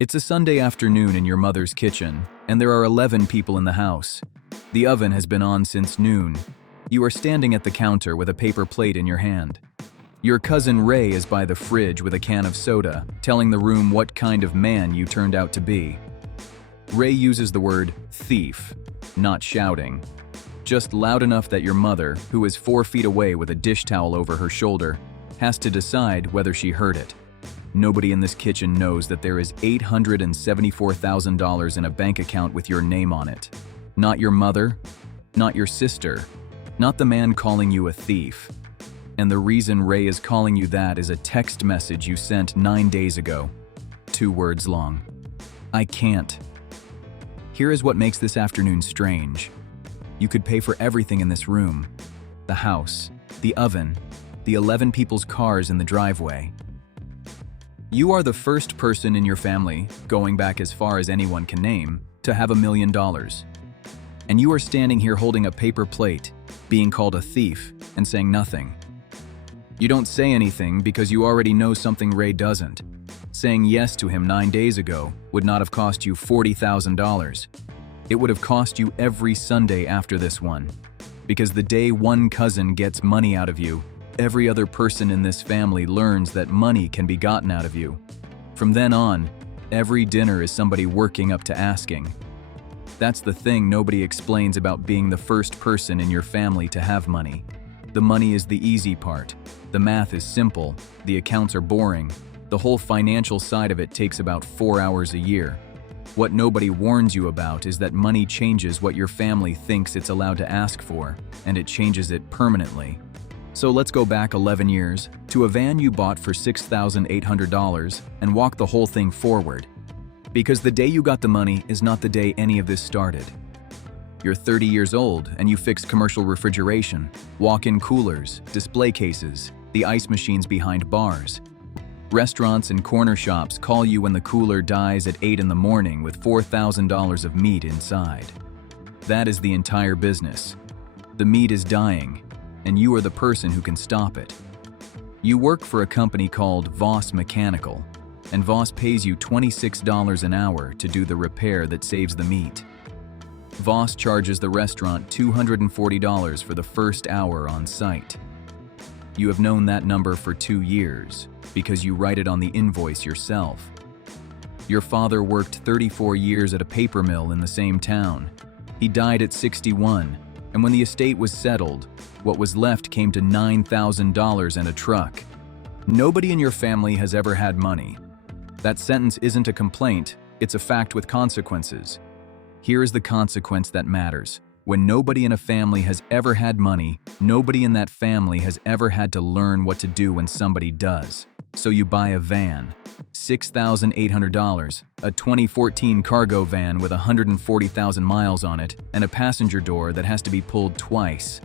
It's a Sunday afternoon in your mother's kitchen, and there are 11 people in the house. The oven has been on since noon. You are standing at the counter with a paper plate in your hand. Your cousin Ray is by the fridge with a can of soda, telling the room what kind of man you turned out to be. Ray uses the word thief, not shouting. Just loud enough that your mother, who is 4 feet away with a dish towel over her shoulder, has to decide whether she heard it. Nobody in this kitchen knows that there is $874,000 in a bank account with your name on it. Not your mother, not your sister, not the man calling you a thief. And the reason Ray is calling you that is a text message you sent 9 days ago. 2 words long. I can't. Here is what makes this afternoon strange. You could pay for everything in this room. The house, the oven, the 11 people's cars in the driveway. You are the first person in your family, going back as far as anyone can name, to have $1 million. And you are standing here holding a paper plate, being called a thief, and saying nothing. You don't say anything because you already know something Ray doesn't. Saying yes to him 9 days ago would not have cost you $40,000. It would have cost you every Sunday after this one. Because the day one cousin gets money out of you, every other person in this family learns that money can be gotten out of you. From then on, every dinner is somebody working up to asking. That's the thing nobody explains about being the first person in your family to have money. The money is the easy part. The math is simple. The accounts are boring. The whole financial side of it takes about 4 hours a year. What nobody warns you about is that money changes what your family thinks it's allowed to ask for, and it changes it permanently. So let's go back 11 years to a van you bought for $6,800 and walk the whole thing forward. Because the day you got the money is not the day any of this started. You're 30 years old and you fix commercial refrigeration, walk-in coolers, display cases, the ice machines behind bars. Restaurants and corner shops call you when the cooler dies at 8 in the morning with $4,000 of meat inside. That is the entire business. The meat is dying, and you are the person who can stop it. You work for a company called Voss Mechanical, and Voss pays you $26 an hour to do the repair that saves the meat. Voss charges the restaurant $240 for the first hour on site. You have known that number for 2 years because you write it on the invoice yourself. Your father worked 34 years at a paper mill in the same town. He died at 61, and when the estate was settled, what was left came to $9,000 and a truck. Nobody in your family has ever had money. That sentence isn't a complaint, it's a fact with consequences. Here is the consequence that matters. When nobody in a family has ever had money, nobody in that family has ever had to learn what to do when somebody does. So you buy a van, $6,800, a 2014 cargo van with 140,000 miles on it, and a passenger door that has to be pulled twice.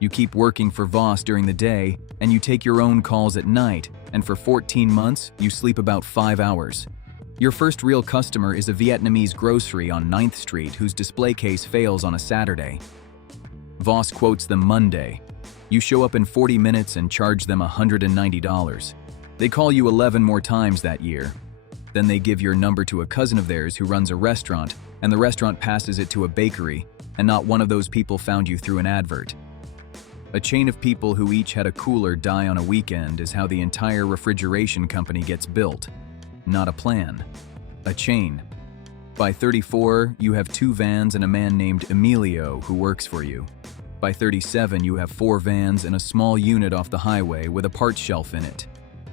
You keep working for Voss during the day, and you take your own calls at night, and for 14 months, you sleep about 5 hours. Your first real customer is a Vietnamese grocery on 9th Street whose display case fails on a Saturday. Voss quotes them Monday. You show up in 40 minutes and charge them $190. They call you 11 more times that year. Then they give your number to a cousin of theirs who runs a restaurant, and the restaurant passes it to a bakery, and not one of those people found you through an advert. A chain of people who each had a cooler die on a weekend is how the entire refrigeration company gets built. Not a plan. A chain. By 34, you have 2 vans and a man named Emilio who works for you. By 37, you have 4 vans and a small unit off the highway with a parts shelf in it.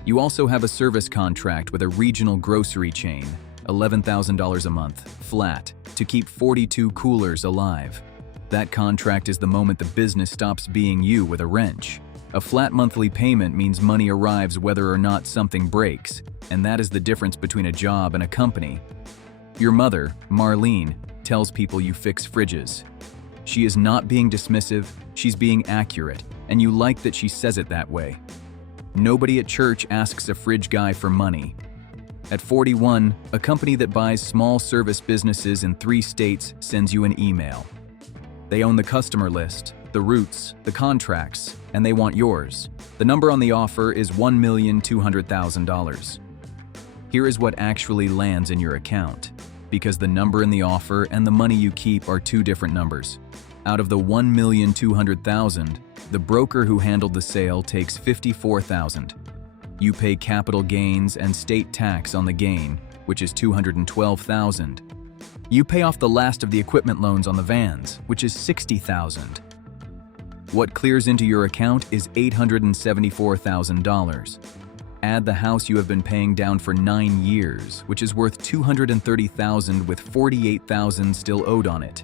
You also have a service contract with a regional grocery chain, $11,000 a month, flat, to keep 42 coolers alive. That contract is the moment the business stops being you with a wrench. A flat monthly payment means money arrives whether or not something breaks, and that is the difference between a job and a company. Your mother, Marlene, tells people you fix fridges. She is not being dismissive, she's being accurate, and you like that she says it that way. Nobody at church asks a fridge guy for money. At 41, a company that buys small service businesses in 3 states sends you an email. They own the customer list, the routes, the contracts, and they want yours. The number on the offer is $1,200,000. Here is what actually lands in your account, because the number in the offer and the money you keep are two different numbers. Out of the $1,200,000, the broker who handled the sale takes $54,000. You pay capital gains and state tax on the gain, which is $212,000. You pay off the last of the equipment loans on the vans, which is $60,000. What clears into your account is $874,000. Add the house you have been paying down for 9 years, which is worth $230,000 with $48,000 still owed on it.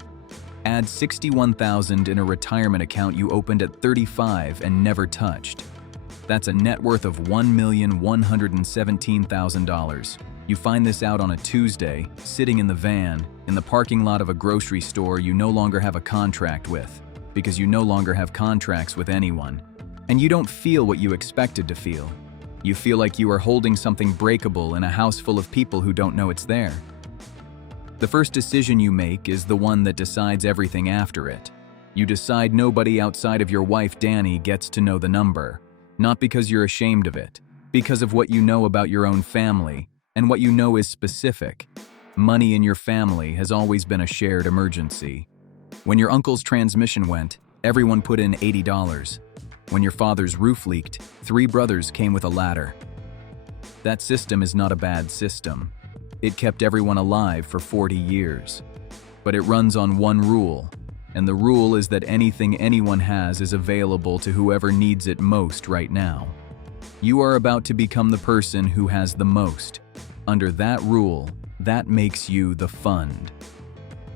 Add $61,000 in a retirement account you opened at 35 and never touched. That's a net worth of $1,117,000. You find this out on a Tuesday, sitting in the van, in the parking lot of a grocery store you no longer have a contract with, because you no longer have contracts with anyone. And you don't feel what you expected to feel. You feel like you are holding something breakable in a house full of people who don't know it's there. The first decision you make is the one that decides everything after it. You decide nobody outside of your wife Danny gets to know the number. Not because you're ashamed of it, because of what you know about your own family, and what you know is specific. Money in your family has always been a shared emergency. When your uncle's transmission went, everyone put in $80. When your father's roof leaked, 3 brothers came with a ladder. That system is not a bad system. It kept everyone alive for 40 years. But it runs on one rule. And the rule is that anything anyone has is available to whoever needs it most right now. You are about to become the person who has the most. Under that rule, that makes you the fund.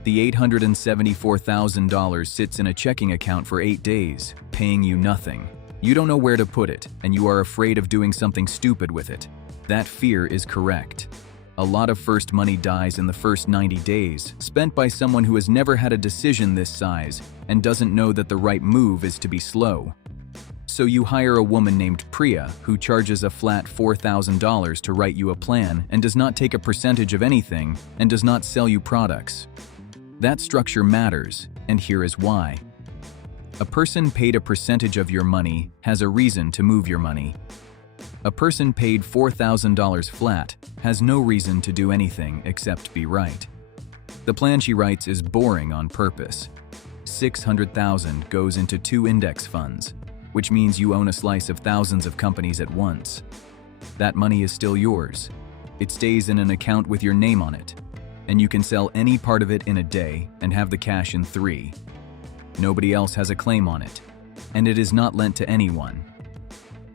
The $874,000 sits in a checking account for 8 days, paying you nothing. You don't know where to put it, and you are afraid of doing something stupid with it. That fear is correct. A lot of first money dies in the first 90 days, spent by someone who has never had a decision this size and doesn't know that the right move is to be slow. So you hire a woman named Priya who charges a flat $4,000 to write you a plan and does not take a percentage of anything and does not sell you products. That structure matters, and here is why. A person paid a percentage of your money has a reason to move your money. A person paid $4,000 flat has no reason to do anything except be right. The plan she writes is boring on purpose. $600,000 goes into 2 index funds, which means you own a slice of thousands of companies at once. That money is still yours. It stays in an account with your name on it, and you can sell any part of it in a day and have the cash in 3. Nobody else has a claim on it, and it is not lent to anyone.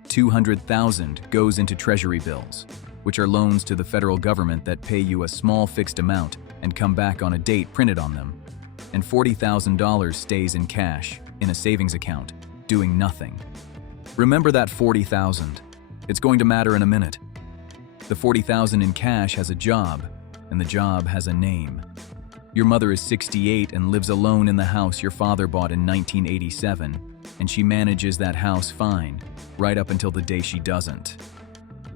$200,000 goes into treasury bills, which are loans to the federal government that pay you a small fixed amount and come back on a date printed on them. And $40,000 stays in cash, in a savings account, doing nothing. Remember that $40,000. It's going to matter in a minute. The $40,000 in cash has a job, and the job has a name. Your mother is 68 and lives alone in the house your father bought in 1987, and she manages that house fine, right up until the day she doesn't.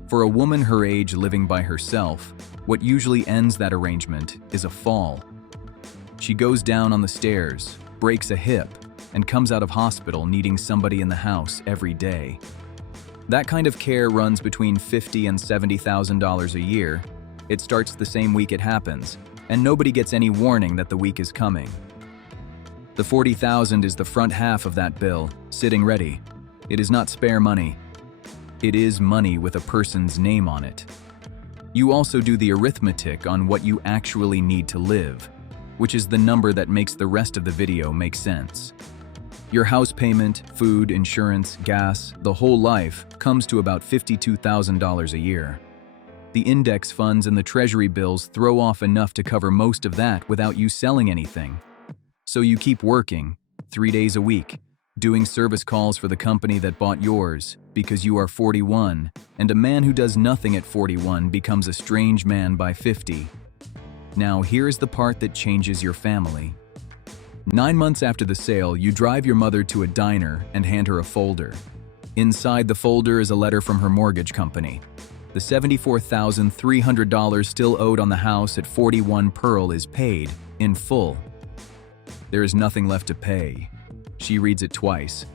For a woman her age living by herself, what usually ends that arrangement is a fall. She goes down on the stairs, breaks a hip, and comes out of hospital needing somebody in the house every day. That kind of care runs between $50,000 and $70,000 a year. It starts the same week it happens, and nobody gets any warning that the week is coming. The $40,000 is the front half of that bill, sitting ready. It is not spare money. It is money with a person's name on it. You also do the arithmetic on what you actually need to live, which is the number that makes the rest of the video make sense. Your house payment, food, insurance, gas, the whole life comes to about $52,000 a year. The index funds and the treasury bills throw off enough to cover most of that without you selling anything. So you keep working, 3 days a week, doing service calls for the company that bought yours because you are 41, and a man who does nothing at 41 becomes a strange man by 50. Now here's the part that changes your family. 9 months after the sale, you drive your mother to a diner and hand her a folder. Inside the folder is a letter from her mortgage company. The $74,300 still owed on the house at 41 Pearl is paid, in full. There is nothing left to pay. She reads it twice.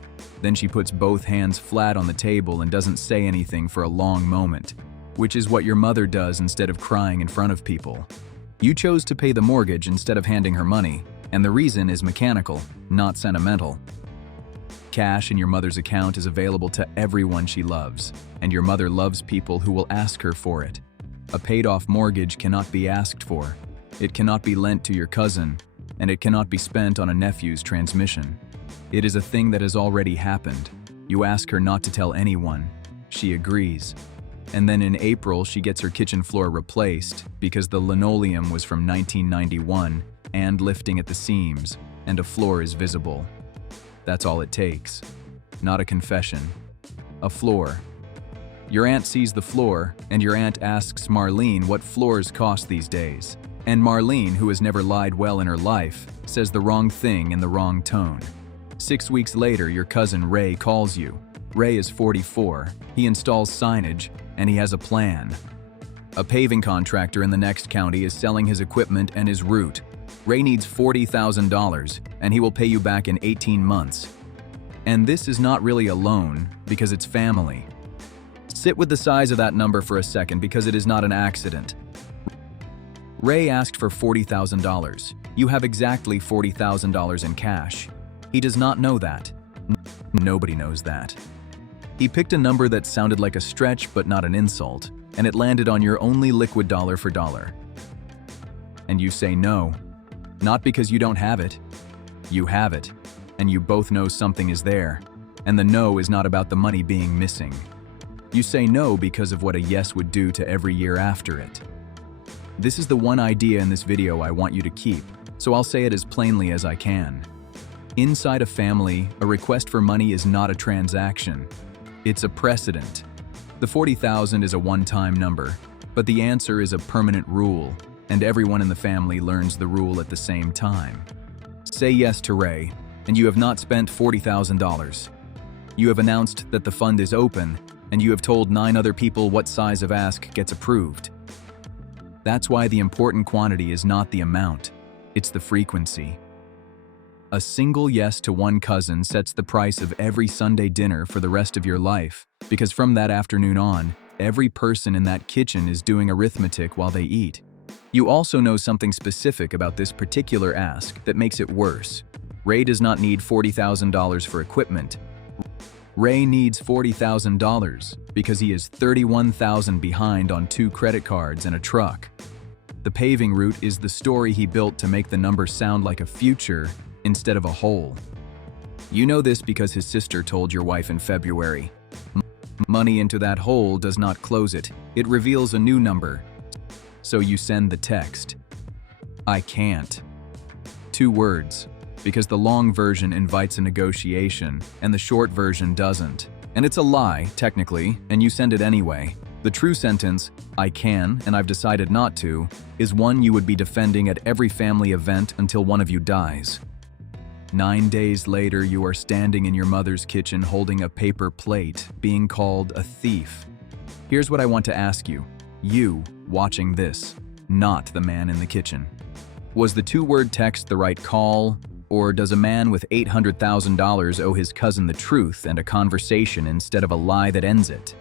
Then she puts both hands flat on the table and doesn't say anything for a long moment. which is what your mother does instead of crying in front of people. You chose to pay the mortgage instead of handing her money, and the reason is mechanical, not sentimental. Cash in your mother's account is available to everyone she loves, and your mother loves people who will ask her for it. A paid-off mortgage cannot be asked for. It cannot be lent to your cousin, and it cannot be spent on a nephew's transmission. It is a thing that has already happened. You ask her not to tell anyone. She agrees. And then in April, she gets her kitchen floor replaced because the linoleum was from 1991 and lifting at the seams, and a floor is visible. That's all it takes. Not a confession. A floor. Your aunt sees the floor, and your aunt asks Marlene what floors cost these days. And Marlene, who has never lied well in her life, says the wrong thing in the wrong tone. 6 weeks later, your cousin Ray calls you. Ray is 44. He installs signage, and he has a plan. A paving contractor in the next county is selling his equipment and his route. Ray needs $40,000, and he will pay you back in 18 months. And this is not really a loan, because it's family. Sit with the size of that number for a second because it is not an accident. Ray asked for $40,000. You have exactly $40,000 in cash. He does not know that. Nobody knows that. He picked a number that sounded like a stretch but not an insult, and it landed on your only liquid dollar for dollar. And you say no. Not because you don't have it. You have it, and you both know something is there, and the no is not about the money being missing. You say no because of what a yes would do to every year after it. This is the one idea in this video I want you to keep, so I'll say it as plainly as I can. Inside a family, a request for money is not a transaction. It's a precedent. The $40,000 is a one-time number, but the answer is a permanent rule, and everyone in the family learns the rule at the same time. Say yes to Ray, and you have not spent $40,000. You have announced that the fund is open, and you have told 9 other people what size of ask gets approved. That's why the important quantity is not the amount, it's the frequency. A single yes to one cousin sets the price of every Sunday dinner for the rest of your life, because from that afternoon on, every person in that kitchen is doing arithmetic while they eat. You also know something specific about this particular ask that makes it worse. Ray does not need $40,000 for equipment. Ray needs $40,000 because he is $31,000 behind on 2 credit cards and a truck. The paving route is the story he built to make the number sound like a future instead of a hole. You know this because his sister told your wife in February. Money into that hole does not close it. It reveals a new number. So you send the text. I can't. 2 words, because the long version invites a negotiation and the short version doesn't. And it's a lie, technically, and you send it anyway. The true sentence, I can, and I've decided not to, is one you would be defending at every family event until one of you dies. 9 days later, you are standing in your mother's kitchen holding a paper plate, being called a thief. Here's what I want to ask you. You, watching this, not the man in the kitchen. Was the 2-word text the right call, or does a man with $800,000 owe his cousin the truth and a conversation instead of a lie that ends it?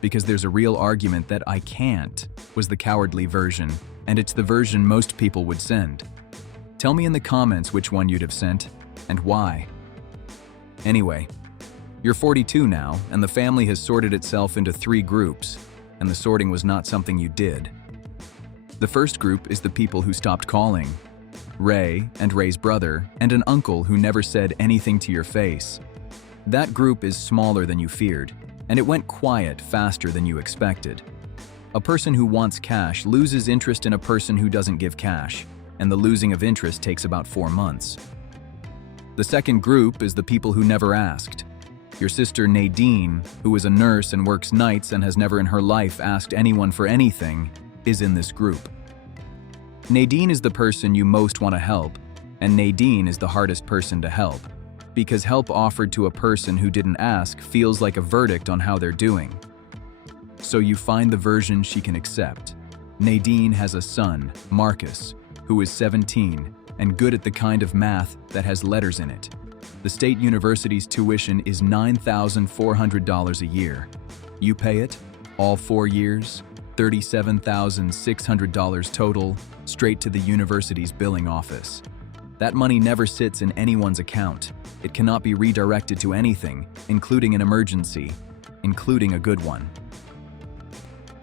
Because there's a real argument that I can't was the cowardly version, and it's the version most people would send. Tell me in the comments which one you'd have sent, and why. Anyway, you're 42 now, and the family has sorted itself into 3 groups, and the sorting was not something you did. The first group is the people who stopped calling. Ray and Ray's brother, and an uncle who never said anything to your face. That group is smaller than you feared, and it went quiet faster than you expected. A person who wants cash loses interest in a person who doesn't give cash, and the losing of interest takes about 4 months. The second group is the people who never asked. Your sister Nadine, who is a nurse and works nights and has never in her life asked anyone for anything, is in this group. Nadine is the person you most want to help, and Nadine is the hardest person to help, because help offered to a person who didn't ask feels like a verdict on how they're doing. So you find the version she can accept. Nadine has a son, Marcus, who is 17 and good at the kind of math that has letters in it. The state university's tuition is $9,400 a year. You pay it, All 4 years, $37,600 total, straight to the university's billing office. That money never sits in anyone's account. It cannot be redirected to anything, including an emergency, including a good one.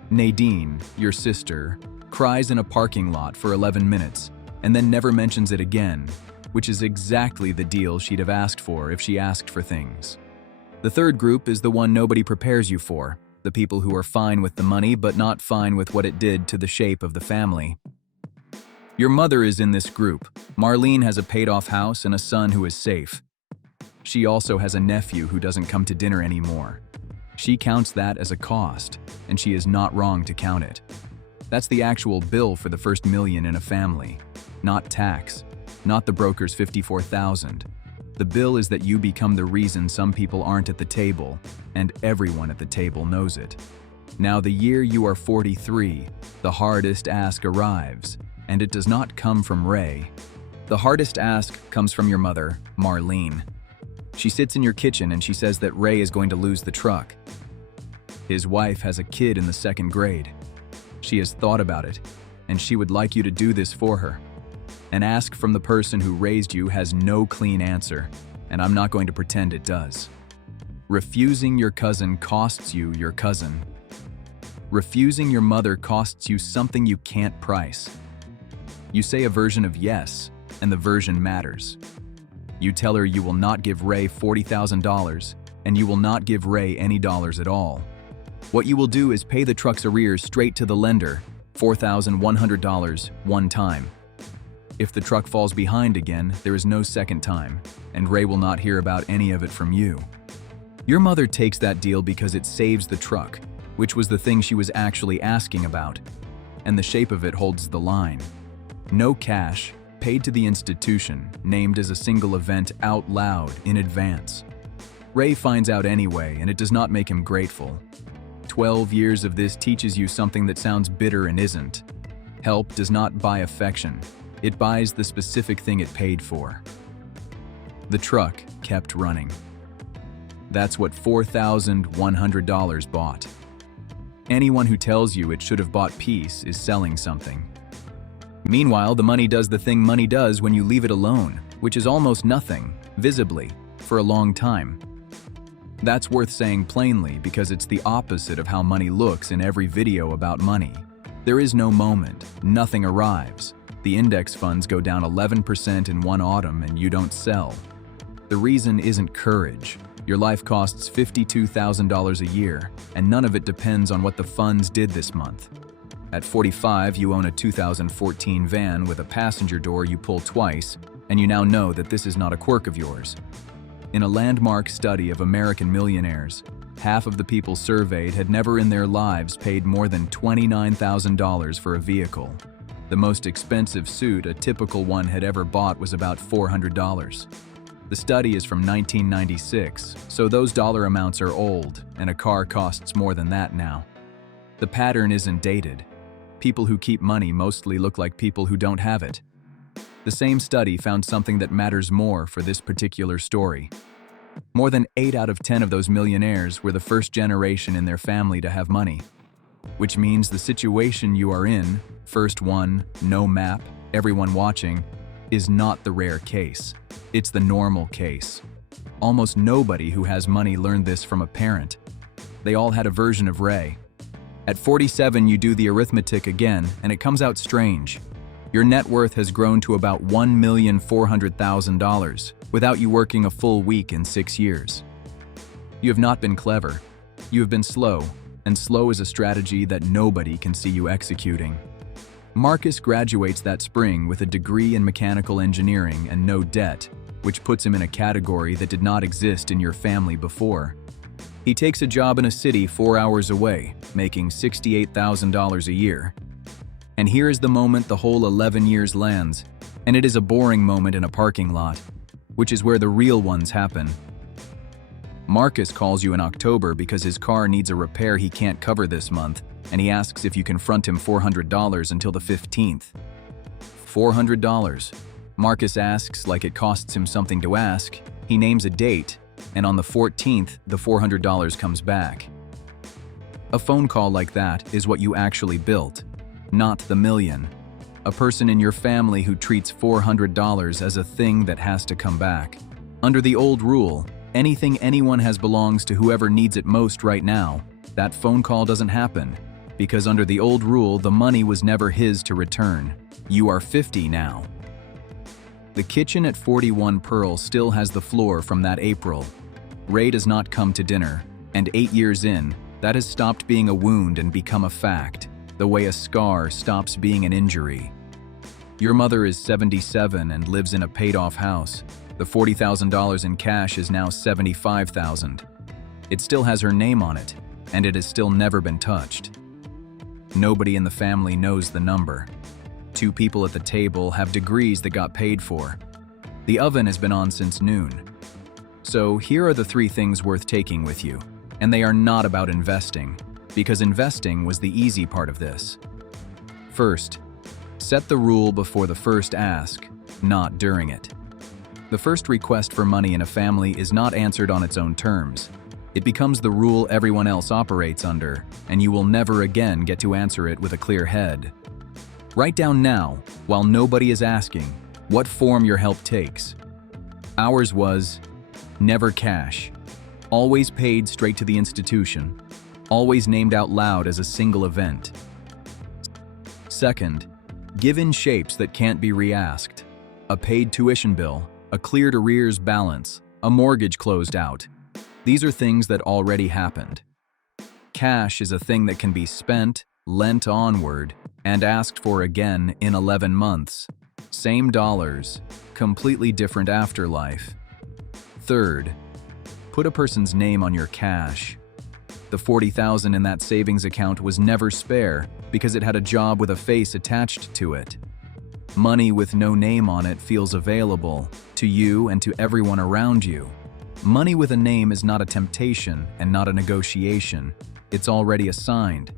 Nadine, your sister, cries in a parking lot for 11 minutes and then never mentions it again, which is exactly the deal she'd have asked for if she asked for things. The third group is the one nobody prepares you for, the people who are fine with the money but not fine with what it did to the shape of the family. Your mother is in this group. Marlene has a paid-off house and a son who is safe. She also has a nephew who doesn't come to dinner anymore. She counts that as a cost, and she is not wrong to count it. That's the actual bill for the first million in a family, not tax, not the broker's $54,000. The bill is that you become the reason some people aren't at the table, and everyone at the table knows it. Now the year you are 43, the hardest ask arrives, and it does not come from Ray. The hardest ask comes from your mother, Marlene. She sits in your kitchen and she says that Ray is going to lose the truck. His wife has a kid in the 2nd grade. She has thought about it, and she would like you to do this for her. An ask from the person who raised you has no clean answer, and I'm not going to pretend it does. Refusing your cousin costs you your cousin. Refusing your mother costs you something you can't price. You say a version of yes, and the version matters. You tell her you will not give Ray $40,000, and you will not give Ray any dollars at all. What you will do is pay the truck's arrears straight to the lender, $4,100, one time. If the truck falls behind again, there is no second time, and Ray will not hear about any of it from you. Your mother takes that deal because it saves the truck, which was the thing she was actually asking about, and the shape of it holds the line. No cash, paid to the institution, named as a single event out loud in advance. Ray finds out anyway, and it does not make him grateful. 12 years of this teaches you something that sounds bitter and isn't. Help does not buy affection. It buys the specific thing it paid for. The truck kept running. That's what $4,100 bought. Anyone who tells you it should have bought peace is selling something. Meanwhile, the money does the thing money does when you leave it alone, which is almost nothing, visibly, for a long time. That's worth saying plainly because it's the opposite of how money looks in every video about money. There is no moment, nothing arrives. The index funds go down 11% in one autumn and you don't sell. The reason isn't courage. Your life costs $52,000 a year, and none of it depends on what the funds did this month. At 45, you own a 2014 van with a passenger door you pull twice, and you now know that this is not a quirk of yours. In a landmark study of American millionaires, half of the people surveyed had never in their lives paid more than $29,000 for a vehicle. The most expensive suit a typical one had ever bought was about $400. The study is from 1996, so those dollar amounts are old, and a car costs more than that now. The pattern isn't dated. People who keep money mostly look like people who don't have it. The same study found something that matters more for this particular story. More than 8 out of 10 of those millionaires were the first generation in their family to have money, which means the situation you are in, first one, no map, everyone watching, is not the rare case. It's the normal case. Almost nobody who has money learned this from a parent. They all had a version of Ray. At 47, you do the arithmetic again, and it comes out strange. Your net worth has grown to about $1,400,000 without you working a full week in 6 years. You have not been clever. You have been slow, and slow is a strategy that nobody can see you executing. Marcus graduates that spring with a degree in mechanical engineering and no debt, which puts him in a category that did not exist in your family before. He takes a job in a city 4 hours away, making $68,000 a year. And here is the moment the whole 11 years lands, and it is a boring moment in a parking lot, which is where the real ones happen. Marcus calls you in October because his car needs a repair he can't cover this month, and he asks if you can front him $400 until the 15th. $400. Marcus asks like it costs him something to ask. He names a date, and on the 14th, the $400 comes back. A phone call like that is what you actually built, not the million. A person in your family who treats $400 as a thing that has to come back. Under the old rule, anything anyone has belongs to whoever needs it most right now. That phone call doesn't happen, because under the old rule, the money was never his to return. You are 50 now. The kitchen at 41 Pearl still has the floor from that April. Ray does not come to dinner, and 8 years in, that has stopped being a wound and become a fact, the way a scar stops being an injury. Your mother is 77 and lives in a paid-off house. The $40,000 in cash is now $75,000. It still has her name on it, and it has still never been touched. Nobody in the family knows the number. 2 people at the table have degrees that got paid for. The oven has been on since noon. So here are the 3 things worth taking with you, and they are not about investing, because investing was the easy part of this. First, set the rule before the first ask, not during it. The first request for money in a family is not answered on its own terms. It becomes the rule everyone else operates under, and you will never again get to answer it with a clear head. Write down now, while nobody is asking, what form your help takes. Ours was never cash, always paid straight to the institution, always named out loud as a single event. Second, give in shapes that can't be re-asked. A paid tuition bill, a cleared arrears balance, a mortgage closed out. These are things that already happened. Cash is a thing that can be spent, lent onward, and asked for again in 11 months. Same dollars, completely different afterlife. Third, put a person's name on your cash. The $40,000 in that savings account was never spare because it had a job with a face attached to it. Money with no name on it feels available to you and to everyone around you. Money with a name is not a temptation and not a negotiation. It's already assigned.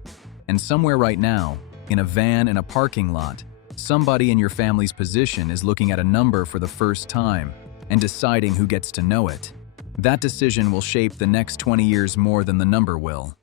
And somewhere right now, in a van in a parking lot, somebody in your family's position is looking at a number for the first time and deciding who gets to know it. That decision will shape the next 20 years more than the number will.